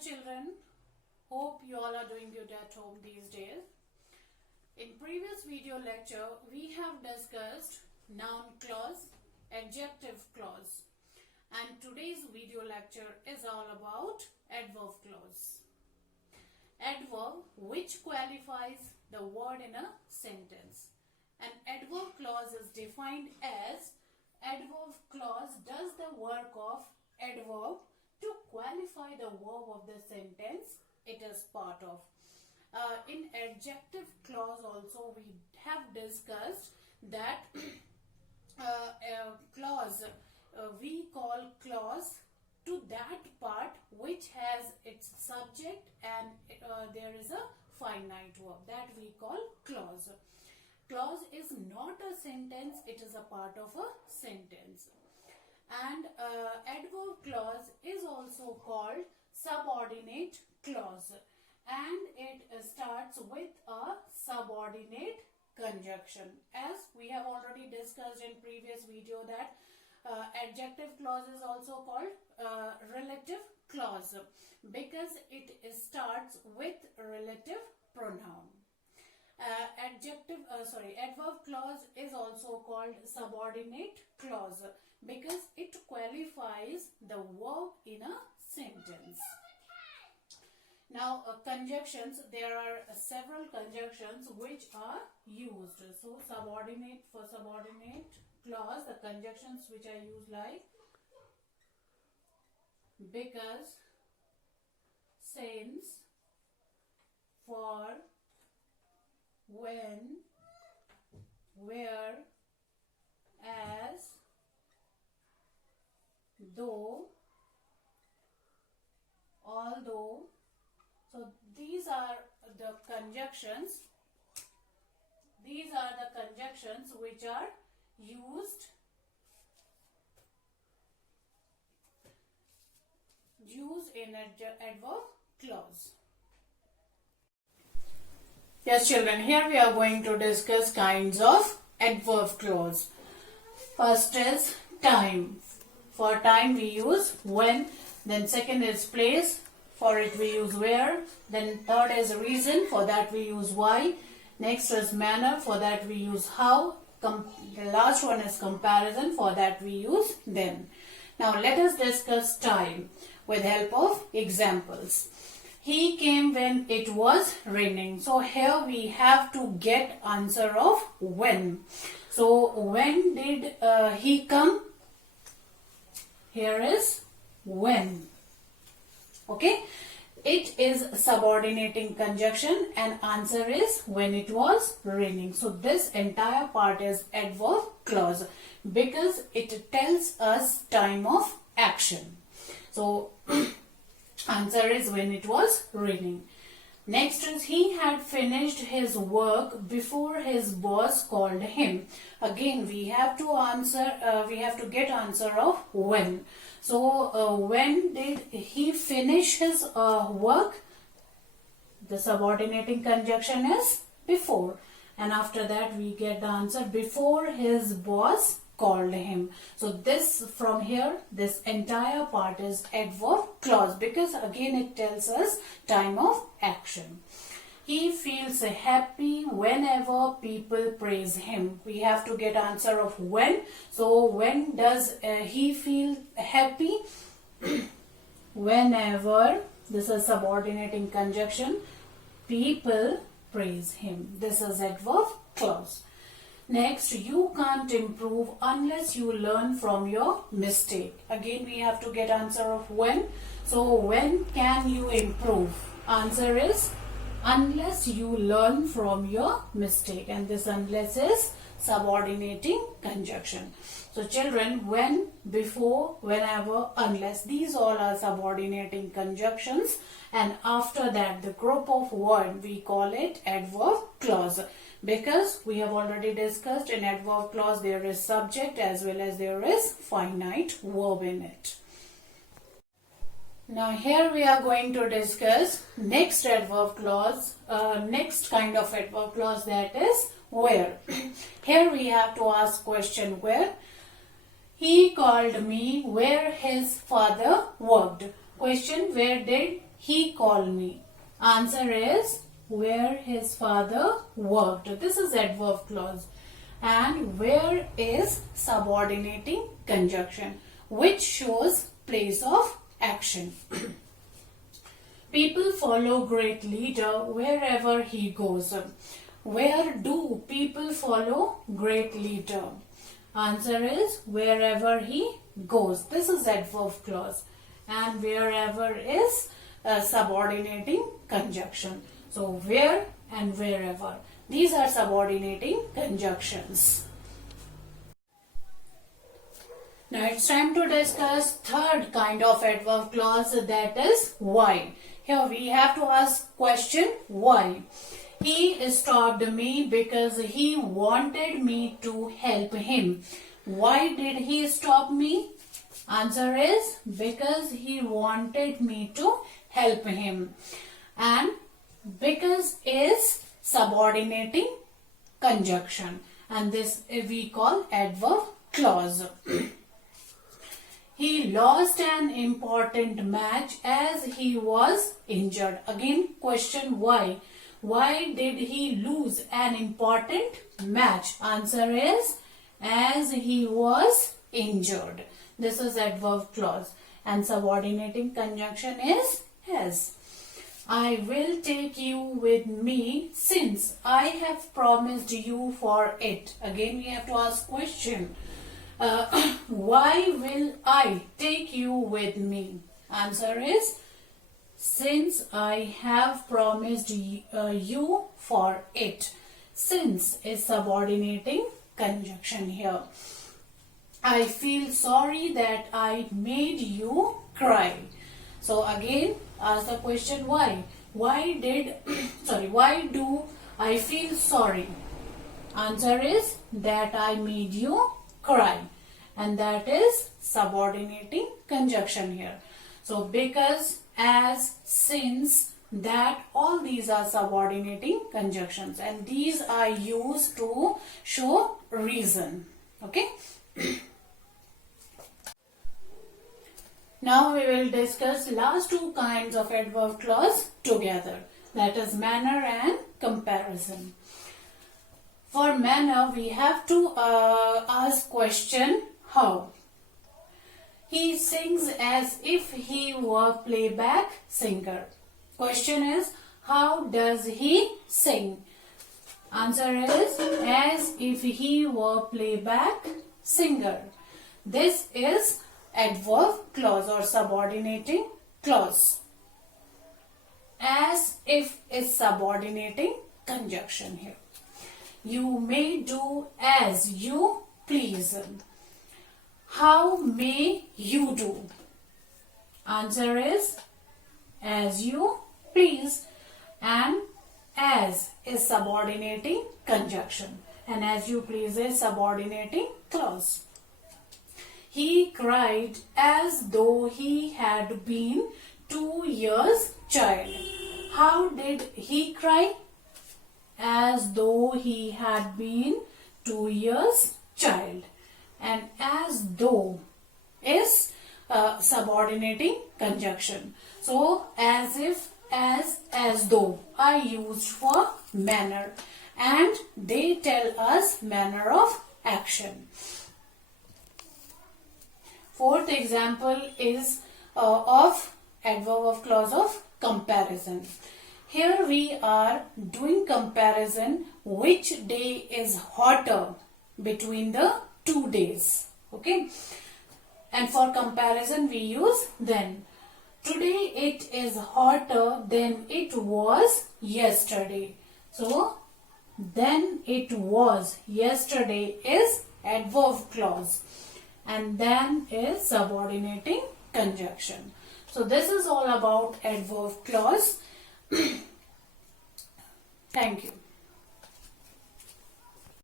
children, hope you all are doing good at home these days. In previous video lecture, we have discussed noun clause, adjective clause, and today's video lecture is all about adverb clause. Adverb which qualifies the word in a sentence. An adverb clause is defined as adverb clause does the work of adverb to qualify the verb of the sentence it is part of. In adjective clause also we have discussed that we call clause to that part which has its subject and there is a finite verb, that we call clause. Clause is not a sentence, it is a part of a sentence. And adverb clause is also called subordinate clause, and it starts with a subordinate conjunction. As we have already discussed in previous video that adjective clause is also called relative clause because it starts with relative pronoun. Adverb clause is also called subordinate clause because it qualifies the verb in a sentence. Now conjunctions, there are several conjunctions which are used. So subordinate, for subordinate clause, the conjunctions which are used like because, since, for, when, where, as, though, although. So these are the conjunctions. These are the conjunctions which are used in adverb clause. Yes children, here we are going to discuss kinds of adverb clause. First is time. For time we use when, then second is place, for it we use where, then third is reason, for that we use why, next is manner, for that we use how, the last one is comparison, for that we use then. Now let us discuss time with help of examples. He came when it was raining. So here we have to get answer of when. So when did he come? Here is when. Okay. It is subordinating conjunction and answer is when it was raining. So this entire part is adverb clause because it tells us time of action. So answer is when it was raining. Next is he had finished his work before his boss called him. Again we have to answer, we have to get answer of when. So when did he finish his work? The subordinating conjunction is before, and after that we get the answer before his boss called him. So this from here, this entire part is adverb clause because again it tells us time of action. He feels happy whenever people praise him. We have to get answer of when. So when does he feel happy? Whenever, this is subordinating conjunction, people praise him. This is adverb clause. Next, you can't improve unless you learn from your mistake. Again, we have to get answer of when. So, when can you improve? Answer is unless you learn from your mistake. And this unless is subordinating conjunction. So, children, when, before, whenever, unless, these all are subordinating conjunctions. And after that, the group of word, we call it adverb clause. Because we have already discussed in adverb clause there is subject as well as there is finite verb in it. Now here we are going to discuss next adverb clause, next kind of adverb clause, that is where. Here we have to ask question where. He called me where his father worked. Question, where did he Answer is where his father worked. This is adverb clause. And where is subordinating conjunction, which shows place of action. People follow great leader wherever he goes. Where do people follow great leader? Answer is wherever he goes. This is adverb clause. And wherever is subordinating conjunction. So where and wherever. These are subordinating conjunctions. Now it's time to discuss third kind of adverb clause, that is why. Here we have to ask question why. He stopped me because he wanted me to help him. Why did he stop me? Answer is because he wanted me to help him. And because is subordinating conjunction, and this we call adverb clause. He lost an important match as he was injured. Again, question why. Why did he lose an important match? Answer is as he was injured. This is adverb clause. And subordinating conjunction is as. I will take you with me since I have promised you for it. Again, we have to ask question. Why will I take you with me? Answer is since I have promised you for it. Since is subordinating conjunction here. I feel sorry that I made you cry. So again, ask the question why. Why do I feel sorry? Answer is that I made you cry. And that is subordinating conjunction here. So because, as, since, that, all these are subordinating conjunctions. And these are used to show reason. Okay. Now we will discuss last two kinds of adverb clause together. That is manner and comparison. For manner, we have to ask question how. He sings as if he were playback singer. Question is, how does he sing? Answer is as if he were playback singer. This is adverb clause or subordinating clause. As if is subordinating conjunction here. You may do as you please. How may you do? Answer is as you please. And as is subordinating conjunction. And as you please is subordinating clause. He cried as though he had been 2 years child. How did he cry? As though he had been 2 years child. And as though is subordinating conjunction. So as if, as though are used for manner. And they tell us manner of action. Fourth example is of adverb of clause of comparison. Here we are doing comparison which day is hotter between the 2 days. Okay. And for comparison we use then. Today it is hotter than it was yesterday. So then it was yesterday is adverb clause. And then is subordinating conjunction. So this is all about adverb clause. Thank you.